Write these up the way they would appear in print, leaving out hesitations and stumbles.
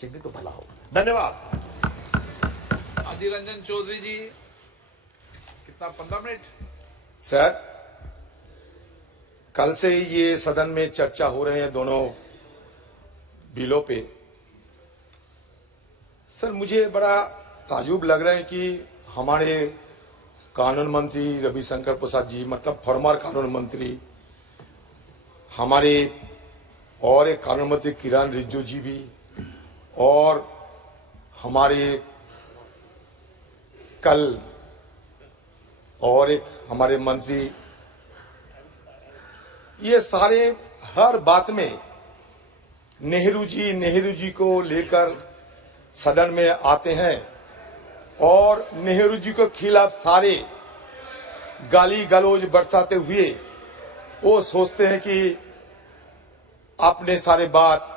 तो भला हो। धन्यवाद। अधीर रंजन चौधरी जी, कितना 15 मिनट? सर, कल से ये सदन में चर्चा हो रहे हैं दोनों बिलों पे। सर, मुझे बड़ा ताजुब लग रहा है कि हमारे कानून मंत्री रविशंकर प्रसाद जी, मतलब फॉर्मर कानून मंत्री, हमारे और एक कानून मंत्री किरण रिजिजू जी भी, और हमारे कल और एक हमारे मंत्री, ये सारे हर बात में नेहरू जी को लेकर सदन में आते हैं और नेहरू जी के खिलाफ सारे गाली गलौज बरसाते हुए वो सोचते हैं कि अपने सारे बात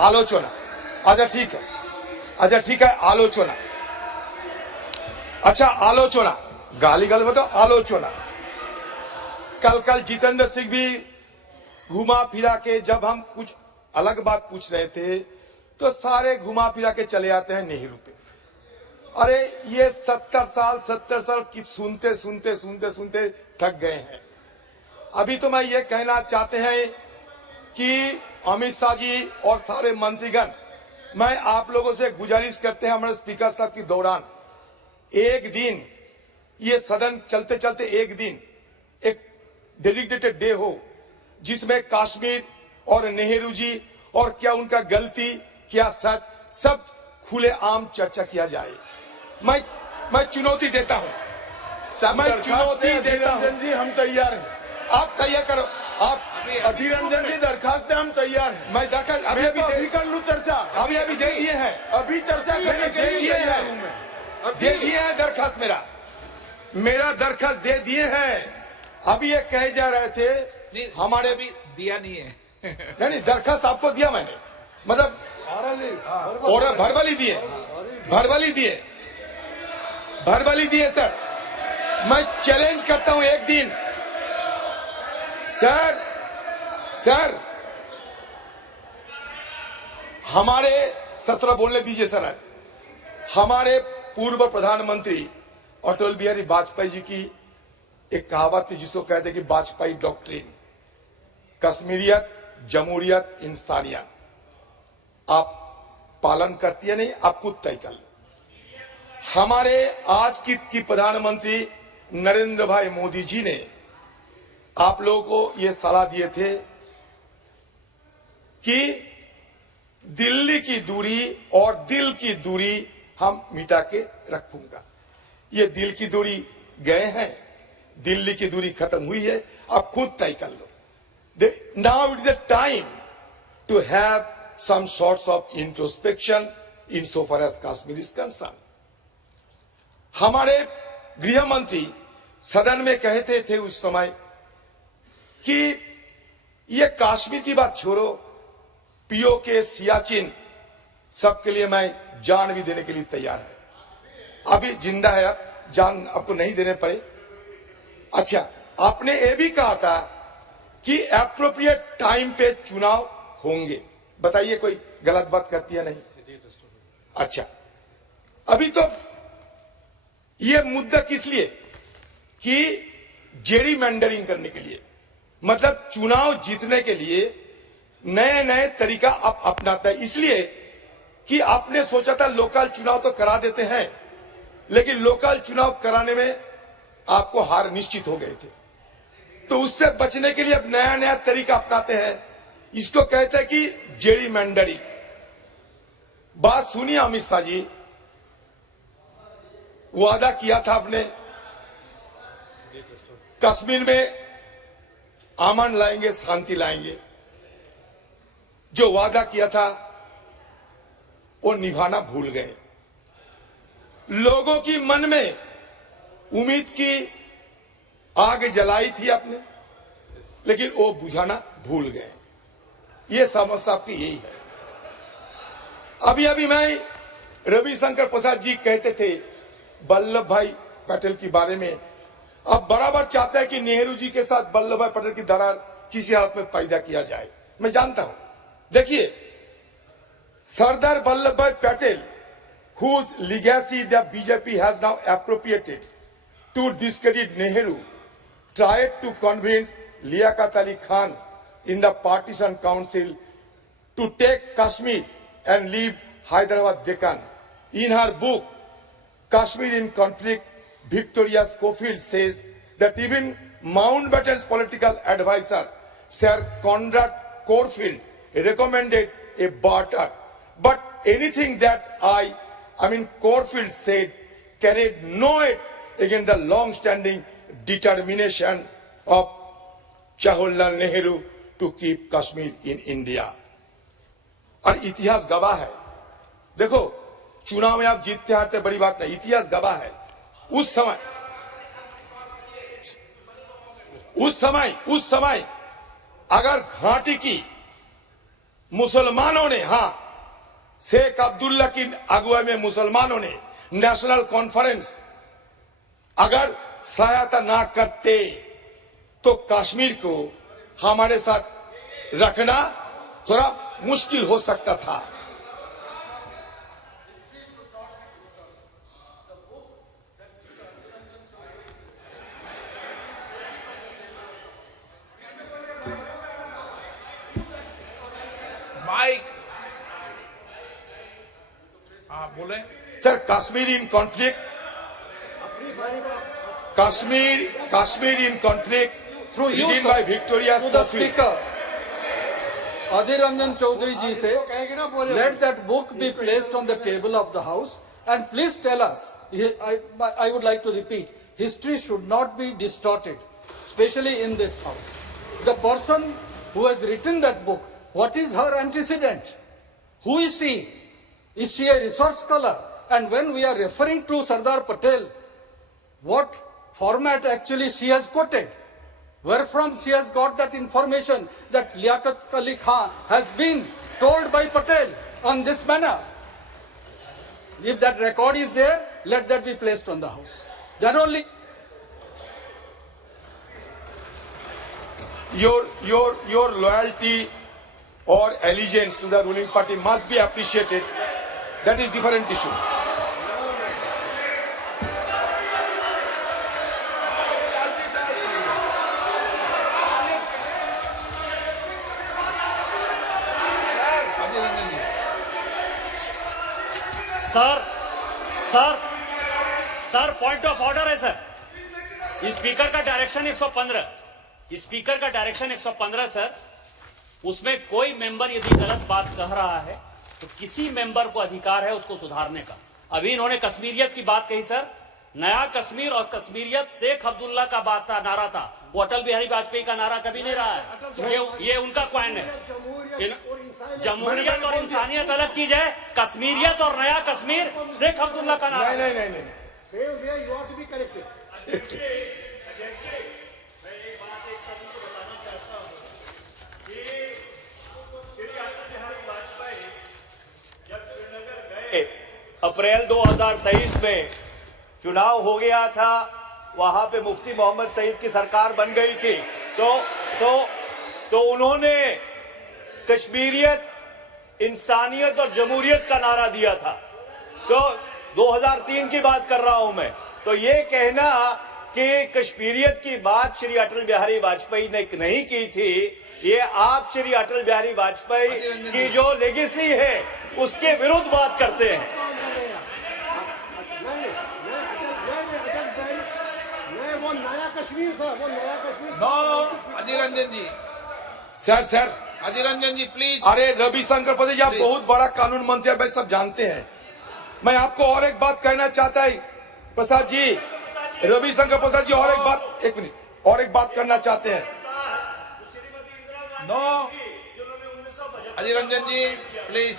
आलोचना, अच्छा ठीक है आलोचना, अच्छा आलोचना, गाली गलौज मतलब आलोचना। कल जितेंद्र सिंह भी घुमा फिरा के, जब हम कुछ अलग बात पूछ रहे थे तो सारे घुमा फिरा के चले आते हैं नेहरू पे। अरे ये 70 साल की सुनते थक गए हैं। अभी तो मैं ये कहना चाहते हैं कि अमित शाह जी और सारे मंत्रीगण, मैं आप लोगों से गुजारिश करते हैं, हमारे स्पीकर साहब के दौरान एक दिन ये सदन चलते चलते एक दिन एक डेजिग्नेटेड डे हो जिसमें कश्मीर और नेहरू जी और क्या उनका गलती क्या सच सब खुले आम चर्चा किया जाए। मैं चुनौती देता हूं, मैं चुनौती देता हूं जी, हम तैयार हैं। आप तैयार करो। आप अधीर रंजन जी, दरखास्त हम तैयार हैं। मैं दरखास्त अभी कर लूं चर्चा, अभी दे दिए हैं, अभी चर्चा करने के लिए तैयार हूं मैं। दे दिए हैं दरखास्त, मेरा दरखास्त दे दिए हैं। अभी ये कहे जा रहे थे हमारे अभी दिया नहीं है। नहीं, दरखास्त आपको दिया मैंने, मतलब और भरबली दिए सर। मैं चैलेंज करता हूं एक दिन सर हमारे 17 बोलने दीजिए सर। हमारे पूर्व प्रधानमंत्री अटल बिहारी वाजपेयी जी की एक कहावत थी जिसको कहते कि वाजपेयी डॉक्ट्रिन, कश्मीरियत, जमहूरियत, इंसानियत। आप पालन करती है नहीं, आप खुद तय कर लो। हमारे आज की प्रधानमंत्री नरेंद्र भाई मोदी जी ने आप लोगों को ये सलाह दिए थे कि दिल्ली की दूरी और दिल की दूरी हम मिटा के रखूंगा। ये दिल की दूरी गए हैं, दिल्ली की दूरी खत्म हुई है, आप खुद तय कर लो। Now it is the time to have some sorts of introspection insofar as Kashmir is concerned. हमारे गृह मंत्री सदन में कहते थे उस समय कि ये कश्मीर की बात छोड़ो, पीओके, सियाचिन, सबके लिए मैं जान भी देने के लिए तैयार है। अभी जिंदा है, जान आपको नहीं देने पड़े। अच्छा, आपने ये भी कहा था कि एप्रोप्रिएट टाइम पे चुनाव होंगे। बताइए कोई गलत बात करती है नहीं? अच्छा, अभी तो ये मुद्दा किस लिए कि जेरीमैंडरिंग करने के लिए, मतलब चुनाव जीतने के लिए नए तरीका आप अपनाता है। इसलिए कि आपने सोचा था लोकल चुनाव तो करा देते हैं, लेकिन लोकल चुनाव कराने में आपको हार निश्चित हो गए थे, तो उससे बचने के लिए अब नया तरीका अपनाते हैं। इसको कहते हैं कि जेरीमैंडरिंग। बात सुनिए अमित शाह जी, वादा किया था आपने कश्मीर में अमन लाएंगे, शांति लाएंगे। जो वादा किया था वो निभाना भूल गए। लोगों की मन में उम्मीद की आग जलाई थी आपने, लेकिन वो बुझाना भूल गए। ये समस्या आपकी यही है। अभी मैं रविशंकर प्रसाद जी कहते थे वल्लभ भाई पटेल के बारे में, अब बराबर चाहता है कि नेहरू जी के साथ वल्लभ भाई पटेल की दरार किसी हालत में पैदा किया जाए। मैं जानता हूं देखिए, सरदार वल्लभ भाई Patel, whose legacy the BJP has now appropriated to discredit Nehru, tried to convince Liaquat Ali Khan in the partition council to take Kashmir and leave Hyderabad Deccan. In her book, Kashmir in Conflict, Victoria Schofield says that even Mountbatten's political advisor, Sir Conrad Corfield, recommended a barter. But anything that Corfield said carried no weight against the long-standing determination of Jawaharlal Nehru to keep Kashmir in India. और इतिहास गवाह है। देखो, चुनाव में आप जीतते हारते बड़ी बात नहीं, इतिहास गवाह है। उस समय अगर घाटी की मुसलमानों ने, शेख अब्दुल्ला की अगुवाई में मुसलमानों ने नेशनल कॉन्फ्रेंस अगर सहायता ना करते तो कश्मीर को हमारे साथ रखना थोड़ा मुश्किल हो सकता था। माइक बोले sir, Kashmir in conflict, Kashmir in conflict Through you, written sir, by Victoria to the Schofield. speaker, Adhir Ranjan Chaudhary ji say, let that book be placed on the table of the house and please tell us, I would like to repeat, history should not be distorted, especially in this house. The person who has written that book, what is her antecedent? Who is she? Is she a research scholar? And when we are referring to Sardar Patel, what format actually she has quoted? Where from she has got that information that Liaquat Ali Khan has been told by Patel on this manner? If that record is there, let that be placed on the house. Then only. Your loyalty or allegiance to the ruling party must be appreciated. That is different issue. Sir point of order है sir. Speaker का direction 115, speaker का direction 115 sir. उसमें कोई member यदि गलत बात कह रहा है तो किसी मेंबर को अधिकार है उसको सुधारने का। अभी इन्होंने कश्मीरियत की बात कही सर, नया कश्मीर और कश्मीरियत शेख अब्दुल्ला का बात था, नारा था, वो अटल बिहारी वाजपेयी का नारा कभी नहीं रहा है। ये उनका क्वाइन है। जमहूरियत और इंसानियत अलग चीज है, कश्मीरियत और नया कश्मीर शेख अब्दुल्ला का नारा। नहीं। अप्रैल 2023 में चुनाव हो गया था, वहां पे मुफ्ती मोहम्मद सईद की सरकार बन गई थी, तो उन्होंने कश्मीरियत, इंसानियत और जमहूरियत का नारा दिया था। तो 2003 की बात कर रहा हूं मैं। तो ये कहना कि कश्मीरियत की बात श्री अटल बिहारी वाजपेयी ने नहीं की थी, ये आप श्री अटल बिहारी वाजपेयी की जो लेगेसी है उसके विरुद्ध बात करते हैं। Adhir Ranjan ji, sir Adhir Ranjan ji please. अरे रविशंकर प्रसाद जी, आप बहुत बड़ा कानून मंत्री भाई, सब जानते हैं। मैं आपको और एक बात कहना चाहता है प्रसाद जी, रविशंकर प्रसाद जी, और एक बात, एक मिनट, और एक बात करना चाहते हैं। No, Adhir Ranjan ji please.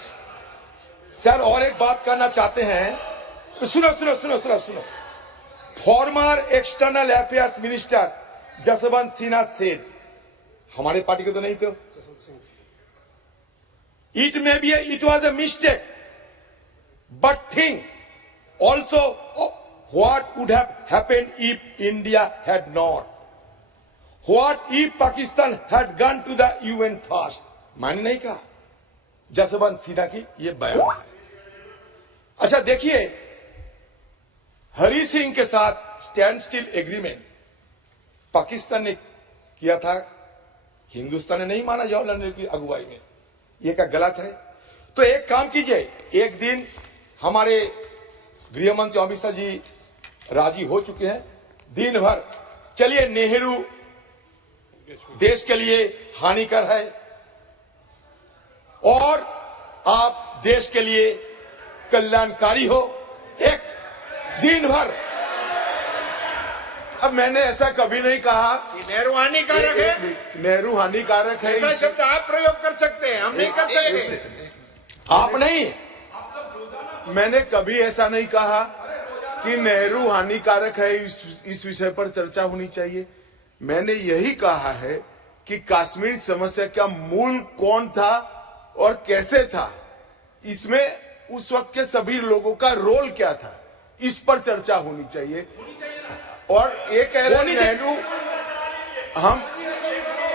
Sir, और एक बात करना चाहते हैं। सुनो। Former external affairs minister Jaswant Sinha said, हमारे पार्टी के तो नहीं थे, it was a mistake, but think also what would have happened if India had not, what if Pakistan had gone to the UN first। मैंने नहीं कहा, जसवंत सिन्हा की ये बयान है। अच्छा देखिए, हरि सिंह के साथ स्टैंड स्टिल एग्रीमेंट पाकिस्तान ने किया था, हिंदुस्तान ने नहीं माना जवाहरलाल नेहरू की अगुवाई में। ये क्या गलत है? तो एक काम कीजिए, एक दिन हमारे गृह मंत्री अमित शाह जी राजी हो चुके हैं, दिन भर चलिए, नेहरू देश के लिए हानिकर है और आप देश के लिए कल्याणकारी हो, एक दिन भर। अब मैंने ऐसा कभी नहीं कहा कि नेहरू हानिकारक है, नेहरू हानिकारक है। ऐसा शब्द आप प्रयोग कर सकते हैं, हम नहीं कर सकते। आप नहीं, मैंने कभी ऐसा नहीं कहा कि नेहरू हानिकारक है, इस विषय पर चर्चा होनी चाहिए। मैंने यही कहा है कि कश्मीर समस्या का मूल कौन था और कैसे था, इसमें उस वक्त के सभी लोगों का रोल क्या था, इस पर चर्चा होनी चाहिए। और ये कह रहे हैं नेहरू,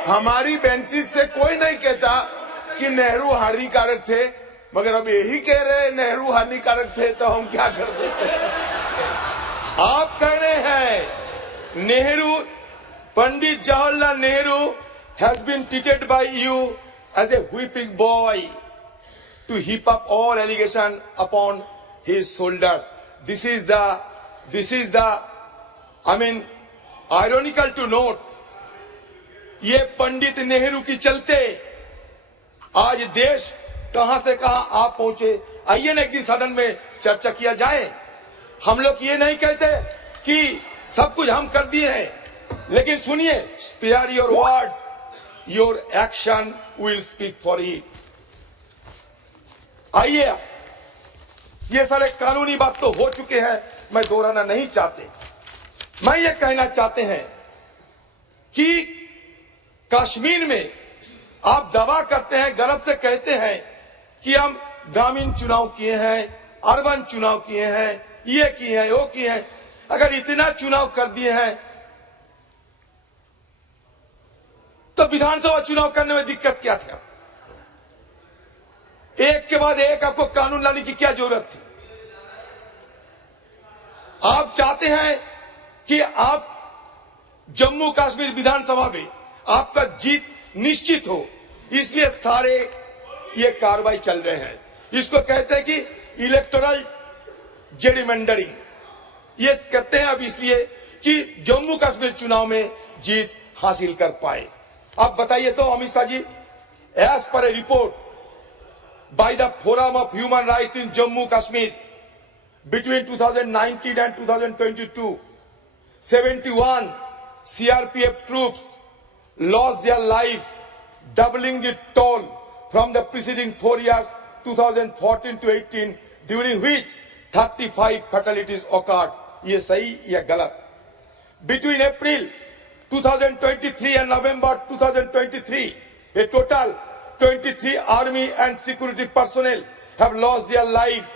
हमारी बेंचेस से कोई नहीं कहता कि नेहरू हानिकारक थे, मगर अब यही कह रहे हैं नेहरू हानिकारक थे, तो हम क्या कर सकते हैं? आप कह रहे हैं Nehru, Pandit Jawaharlal Nehru has been treated by you as a whipping boy to heap up all allegation upon his shoulder. This is the, I mean, ironical to note, ये पंडित नेहरू की चलते आज देश कहां से कहां आप पहुंचे। आइए ना एक दिन सदन में चर्चा किया जाए। हम लोग ये नहीं कहते कि सब कुछ हम कर दिए हैं, लेकिन सुनिए, spare your words, your action will speak for it. आइए, ये सारे कानूनी बात तो हो चुके हैं, मैं दोहराना नहीं चाहते। मैं ये कहना चाहते हैं कि कश्मीर में आप दावा करते हैं, गर्व से कहते हैं कि हम ग्रामीण चुनाव किए हैं, अर्बन चुनाव किए हैं, ये किए हैं, वो किए हैं। अगर इतना चुनाव कर दिए हैं तो विधानसभा चुनाव करने में दिक्कत क्या था? एक के बाद एक आपको कानून लाने की क्या जरूरत थी? आप चाहते हैं कि आप जम्मू कश्मीर विधानसभा में आपका जीत निश्चित हो, इसलिए सारे ये कार्रवाई चल रहे हैं। इसको कहते हैं कि इलेक्टोरल जेरिमेंडरिंग। ये करते हैं अब इसलिए कि जम्मू कश्मीर चुनाव में जीत हासिल कर पाए। आप बताइए तो Amit Shah ji, as per a report by the forum of human rights in Jammu Kashmir between 2019 and 2022, 71 CRPF troops lost their life, doubling the toll from the preceding 4 years, 2014 to 18, during which 35 fatalities occurred. ये सही या गलत? Between April 2023 and November 2023, a total 23 army and security personnel have lost their life.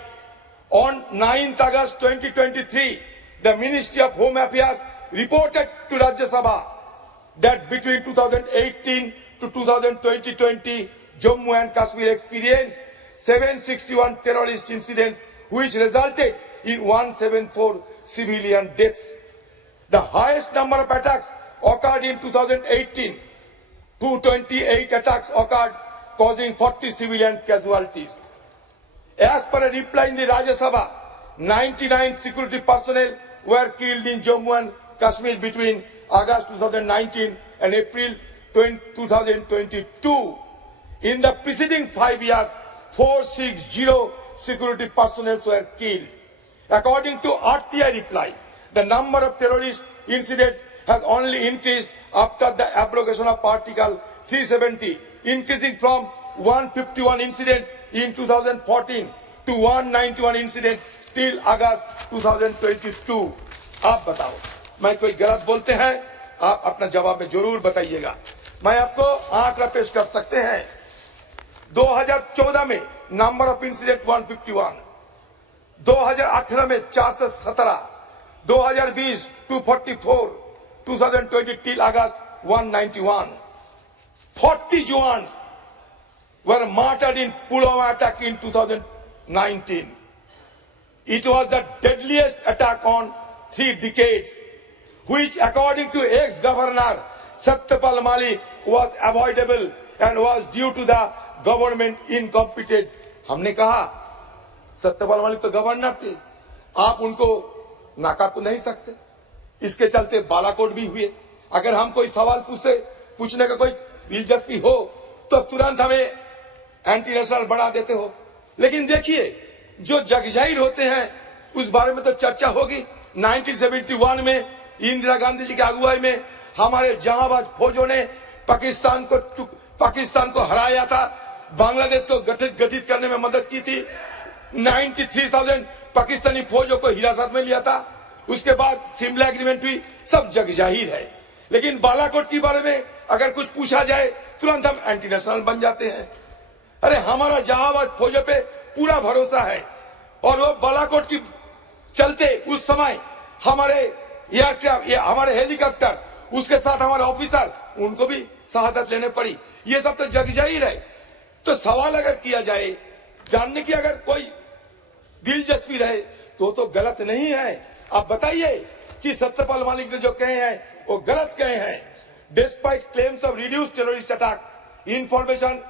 On 9th August 2023, the Ministry of Home Affairs reported to Rajya Sabha that between 2018 to 2020, Jammu and Kashmir experienced 761 terrorist incidents, which resulted in 174 civilian deaths. The highest number of attacks occurred in 2018. 228 attacks occurred, causing 40 civilian casualties. As per a reply in the Rajya Sabha, 99 security personnel were killed in Jammu and Kashmir between August 2019 and April 2022. In the preceding 5 years, 460 security personnel were killed. According to RTI reply, the number of terrorist incidents has only increased after the abrogation of Article 370, increasing from 151 incidents in 2014 to 191 incidents till August 2022. आप बताओ, मैं कोई गलत बोलते हैं? आप अपना जवाब में जरूर बताइएगा। मैं आपको आंकड़ा पेश कर सकते हैं। 2014 में नंबर ऑफ इंसिडेंट 151, 2018 में 417, 2020 244, 2020 till August 191. 40 जवान were martyred in Pulwama attack in 2019. It was the deadliest attack on 3 decades, which according to ex-governor Satyapal Malik was avoidable and was due to the government incompetence. हमने कहा सत्यपाल मलिक तो governor थे, आप उनको नाकार तो नहीं सकते। इसके चलते बालाकोट भी हुए। अगर हम कोई सवाल पूछने का कोई दिलचस्पी हो तो तुरंत हमें एंटी नेशनल बना देते हो। लेकिन देखिए, जो जगजाहिर होते हैं उस बारे में तो चर्चा होगी। 1971 में इंदिरा गांधी जी की अगुवाई में हमारे जहांबाज फौजों ने पाकिस्तान को हराया था, बांग्लादेश को गठित करने में मदद की थी। 93,000 पाकिस्तानी फौजों को हिरासत में लिया था। उसके बाद शिमला एग्रीमेंट हुई, सब जग जाहिर है। लेकिन बालाकोट के बारे में अगर कुछ पूछा जाए तुरंत हम एंटी नेशनल बन जाते हैं। अरे हमारा जहांबाज फौजों पे पूरा भरोसा है, और वो बालाकोट की चलते उस समय हमारे एयरक्राफ्ट, हमारे हेलीकॉप्टर, उसके साथ हमारे ऑफिसर, उनको भी शहादत लेने पड़ी। ये सब तो जग जाहिर है। तो सवाल अगर किया जाए, जानने की अगर कोई दिलचस्पी रहे तो गलत नहीं है। आप बताइए कि सत्यपाल मलिक ने जो कहे हैं वो गलत कहे हैं। Despite claims of reduced terrorist attack, information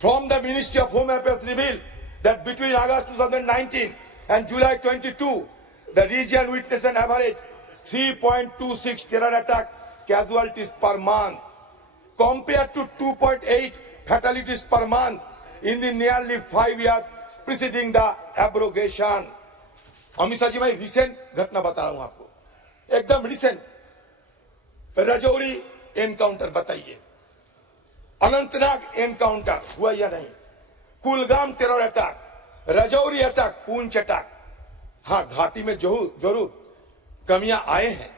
from the Ministry of Home Affairs reveals that between August 2019 and July 22, the region witnessed an average 3.26 terror attack casualties per month, compared to 2.8 fatalities per month in the nearly 5 years preceding the abrogation. Amit Shah ji, मैं recent घटना बता रहा हूं आपको, एकदम recent. Rajouri encounter बताइए, Anantnag encounter हुआ या नहीं, Kulgam terror attack, Rajouri attack, पूंछ अटैक। हाँ, घाटी में जरूर कमियां आए हैं,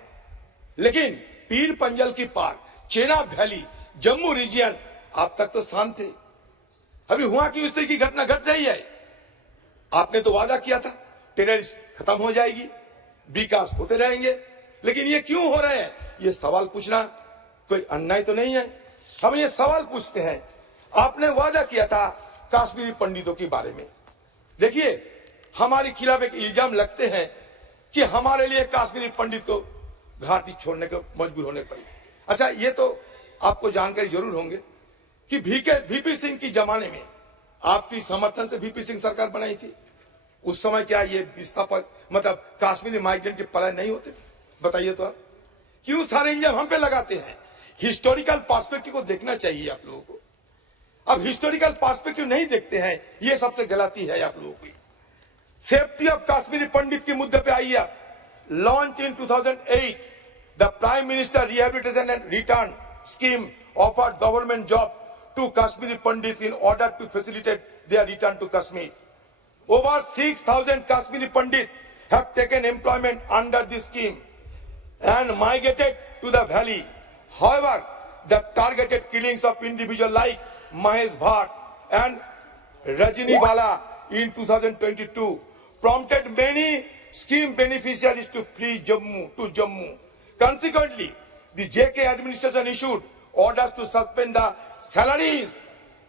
लेकिन पीर पंजल की पार, चेनाब वैली, जम्मू रीजन आप तक तो शांत थे। अभी हुआ कि इस तरह की घटना घट रही है। आपने तो वादा किया था टेररिस्ट खत्म हो जाएगी, विकास होते रहेंगे, लेकिन ये क्यों हो रहे हैं? ये सवाल पूछना कोई अन्याय तो नहीं है। हम ये सवाल पूछते हैं, आपने वादा किया था कश्मीरी पंडितों के बारे में। देखिए, हमारे खिलाफ एक इल्जाम लगते हैं कि हमारे लिए कश्मीरी पंडित को घाटी छोड़ने को मजबूर होने पड़ी। अच्छा, ये तो आपको जानकारी जरूर होंगे कि वीपी सिंह की जमाने में आपकी समर्थन से वीपी सिंह सरकार बनाई थी। उस समय क्या ये विस्थापक मतलब कश्मीरी माइग्रेंट के पलायन नहीं होते थे? बताइए तो आप क्यों सारे इल्जाम हम पे लगाते हैं? हिस्टोरिकल पर्सपेक्टिव को देखना चाहिए आप लोगों को। अब हिस्टोरिकल पर्सपेक्टिव नहीं देखते हैं, ये सबसे गलती है आप लोगों की। सेफ्टी ऑफ कश्मीरी पंडित के मुद्दे पे आइए आप। Launch in 2008 the prime minister rehabilitation and return scheme offered government job to Kashmiri Pandit in order to facilitate their return to Kashmir. Over 6,000 Kashmiri Pandits have taken employment under this scheme and migrated to the valley. However, the targeted killings of individuals like Mahesh Bhatt and Rajini Bala in 2022 prompted many scheme beneficiaries to flee Jammu. Consequently, the JK administration issued orders to suspend the salaries.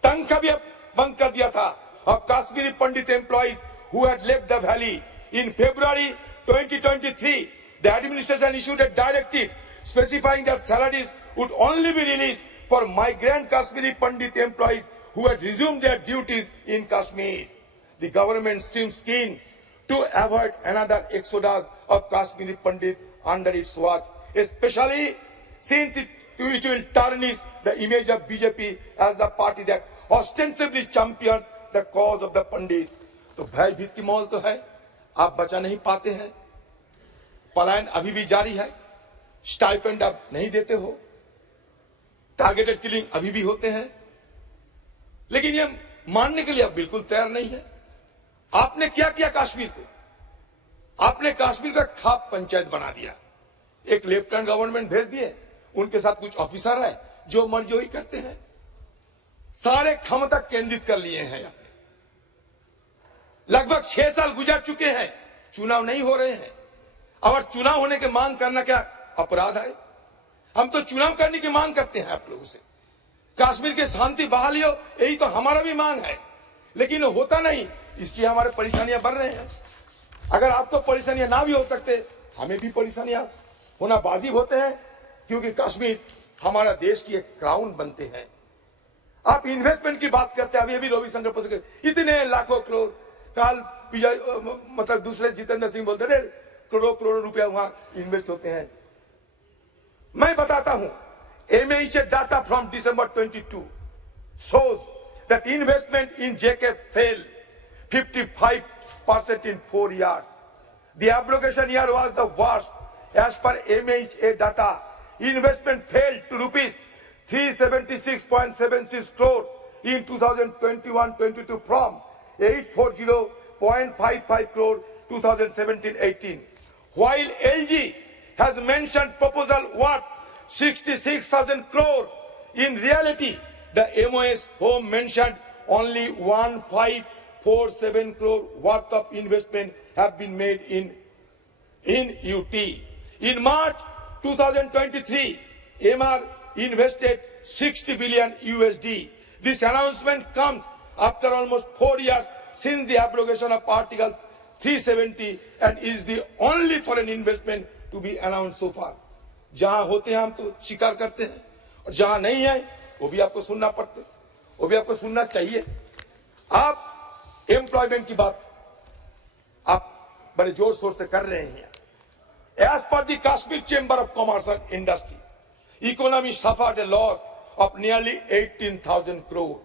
तनख्वाह भी बंद कर दिया था of Kashmiri Pandit employees who had left the valley. In February 2023, the administration issued a directive specifying that salaries would only be released for migrant Kashmiri Pandit employees who had resumed their duties in Kashmir. The government seems keen to avoid another exodus of Kashmiri Pandit under its watch, especially since it will tarnish the image of BJP as the party that ostensibly champions the cause of the Pandit. तो भयभीत की माहौल तो है, आप बचा नहीं पाते हैं, पलायन अभी भी जारी है, स्टाइपेंड आप नहीं देते हो, टारगेटेड किलिंग अभी भी होते हैं, लेकिन ये मानने के लिए आप बिल्कुल तैयार नहीं है। आपने क्या किया कश्मीर को? आपने कश्मीर का खाप पंचायत बना दिया, एक लेफ्टिनेंट गवर्नमेंट भेज दिए, उनके साथ कुछ ऑफिसर है जो मर्जी वही करते हैं, सारे क्षमता केंद्रित कर लिए हैं आपने। लगभग 6 साल गुजर चुके हैं, चुनाव नहीं हो रहे हैं। और चुनाव होने की मांग करना क्या अपराध है? हम तो चुनाव करने की मांग करते हैं आप लोगों से। कश्मीर की शांति बहाली हो, यही तो हमारा भी मांग है, लेकिन होता नहीं, इसलिए हमारे परेशानियां बढ़ रहे हैं। अगर आपको परेशानियां ना भी हो सकते, हमें भी परेशानियां होना वाजिब होते हैं, क्योंकि कश्मीर हमारा देश की एक क्राउन बनते हैं। आप इन्वेस्टमेंट की बात करते हैं, अभी अभी रविशंकर प्रसाद इतने लाखों करोड़, काल मतलब दूसरे जितेंद्र सिंह बोलते रहे करोड़ों रुपया वहां इन्वेस्ट होते हैं। मैं बताता हूं, MHA data from December 22 shows that investment in JK fell 55% in 4 years. The abrogation year was the worst. As per MHA data, investment fell to rupees 376.76 crore in 2021-22 from 840.55 crore 2017-18. While LG has mentioned proposal worth 66,000 crore, in reality, the MOS home mentioned only 1547 crore worth of investment have been made in UT. In March 2023, MR invested 60 billion USD. This announcement comes after almost 4 years since the abrogation of Article 370 and is the only foreign investment to be announced so far. जहां होते हैं हम तो स्वीकार करते हैं, और जहां नहीं है वो भी आपको सुनना पड़ते, वो भी आपको सुनना चाहिए। आप एम्प्लॉयमेंट की बात आप बड़े जोर शोर से कर रहे हैं। As per the Kashmir Chamber of Commerce and Industry, economy suffered a loss of nearly 18,000 crore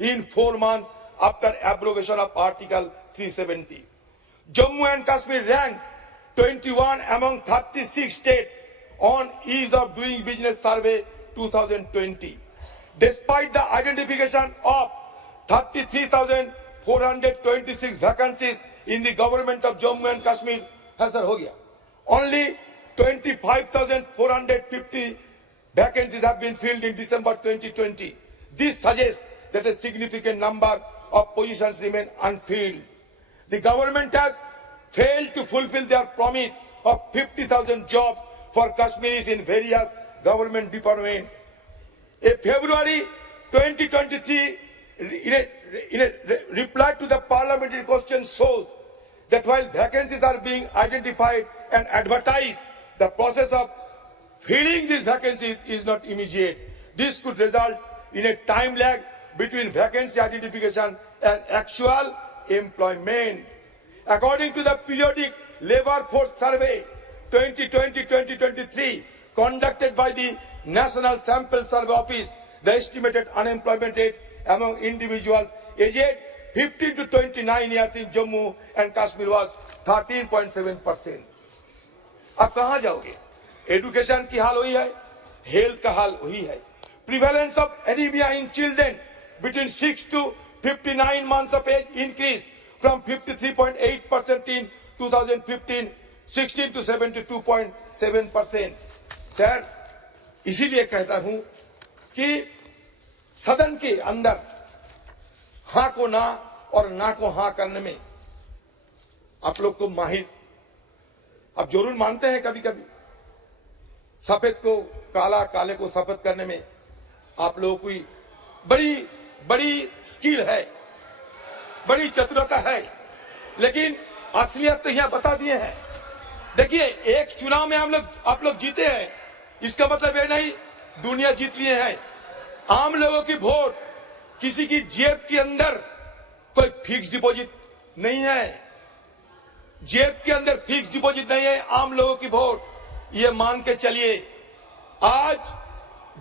in 4 months after abrogation of Article 370. Jammu and Kashmir ranked 21 among 36 states on Ease of Doing Business Survey 2020. Despite the identification of 33,426 vacancies in the government of Jammu and Kashmir, only 25,450 vacancies have been filled in December 2020. This suggests that a significant number of positions remain unfilled. The government has failed to fulfill their promise of 50,000 jobs for Kashmiris in various government departments. A February 2023 in a reply to the parliamentary question shows that while vacancies are being identified and advertised, the process of filling these vacancies is not immediate. This could result in a time lag between vacancy identification and actual employment. According to the periodic labor force survey 2020-2023 conducted by the National Sample Survey Office, the estimated unemployment rate among individuals aged 15 to 29 years in Jammu and Kashmir was 13.7%. अब कहां जाओगे? Education की हाल वही है, health का हाल वही है। Prevalence of anemia in children between 6 to 59 months of age increased from 53.8% in 2015 16 to 72.7%. Sir, इसीलिए कहता हूं कि सदन के अंदर हाँ को ना और ना को हाँ करने में आप लोग को माहिर आप जरूर मानते हैं। कभी कभी सफेद को काला, काले को सफेद करने में आप लोगों की बड़ी बड़ी स्किल है, बड़ी चतुरता है, लेकिन असलियत तो यहां बता दिए हैं। देखिए, एक चुनाव में आप लोग जीते हैं, इसका मतलब ये नहीं दुनिया जीत लिए हैं। आम लोगों की वोट, किसी की जेब के अंदर कोई फिक्स डिपॉजिट नहीं है, जेब के अंदर फिक्स डिपॉजिट नहीं है आम लोगों की वोट। ये मान के चलिए, आज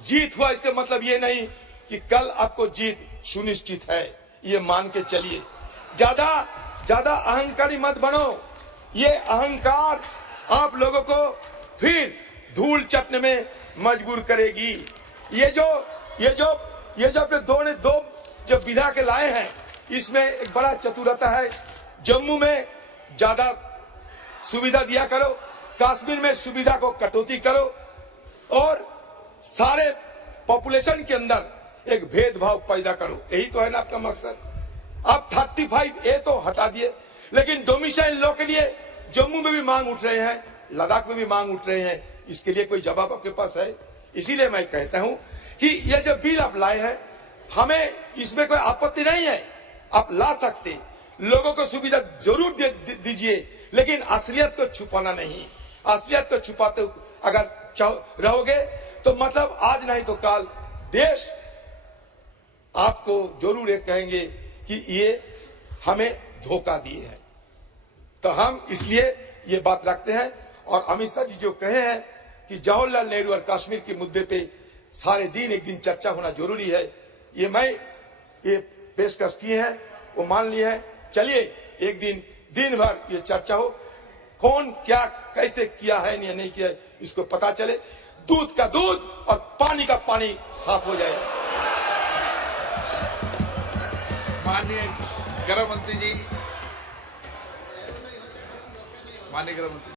जीत हुआ इसका मतलब ये नहीं कि कल आपको जीत सुनिश्चित है, ये मान के चलिए। ज्यादा अहंकारी मत बनो, ये अहंकार आप लोगों को फिर धूल चटने में मजबूर करेगी। ये जो अपने दो जो विधा के लाए हैं, इसमें एक बड़ा चतुरता है। जम्मू में ज्यादा सुविधा दिया करो, कश्मीर में सुविधा को कटौती करो, और सारे पॉपुलेशन के अंदर एक भेदभाव पैदा करो। यही तो है ना आपका मकसद। आप 35A तो हटा दिए, लेकिन डोमिसाइल लॉ के लिए जम्मू में भी मांग उठ रहे हैं, लद्दाख में भी मांग उठ रहे हैं। इसके लिए कोई जवाब आपके पास है? इसीलिए मैं कहता हूं कि ये जो बिल आप लाए हैं, हमें इसमें कोई आपत्ति नहीं है, आप ला सकते, लोगों को सुविधा जरूर दीजिए, लेकिन असलियत को छुपाना नहीं। असलियत को छुपाते अगर रहोगे तो मतलब आज नहीं तो कल देश आपको जरूर ये कहेंगे कि ये हमें धोखा दिए हैं। तो हम इसलिए ये बात रखते हैं। और अमित शाह जी जो कहे हैं कि जवाहरलाल नेहरू और कश्मीर के मुद्दे पे सारे दिन एक दिन चर्चा होना जरूरी है, ये पेशकश किए हैं, वो मान लिए हैं। चलिए एक दिन भर ये चर्चा हो, कौन क्या कैसे किया है या नहीं किया है इसको पता चले, दूध का दूध और पानी का पानी साफ हो जाए। माननीय गृह मंत्री जी, माननीय गृह मंत्री